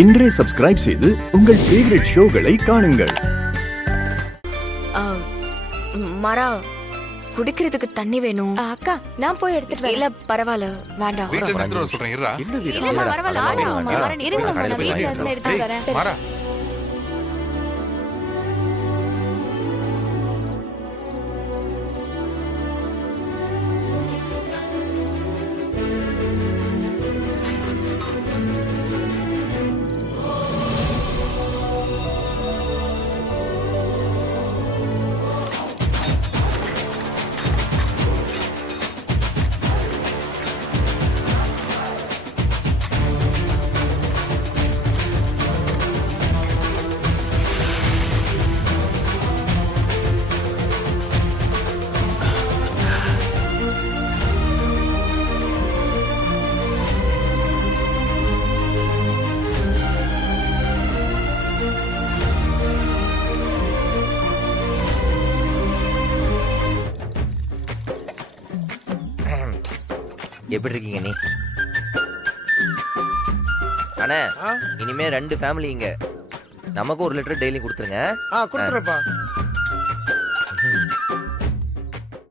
இன்றே சப்ஸ்கிரைப் செய்து உங்கள் ஃபேவரட் ஷோகளை காணுங்கள். மரா, குடிக்கிறதுக்கு தண்ணி வேணும். அக்கா நான் போய் எடுத்துட்டு வரேன். இல்ல பரவாயில்ல, வேண்டாம். வீட்ல இருந்து சொல்றேன் இருடா. இல்லம்மா பரவாயில்ல, ஆடுமா வரேன். இருங்க நான் வீட்ல இருந்து எடுத்துட்டு வரேன். மாறா எப்படி இருக்கீங்க நீ? அண்ணா இனிமே 2 ஃபேமிலி இங்க. நமக்கு 1 லிட்டர் டெய்லி கொடுத்துருங்க. கொடுத்துறப்பா.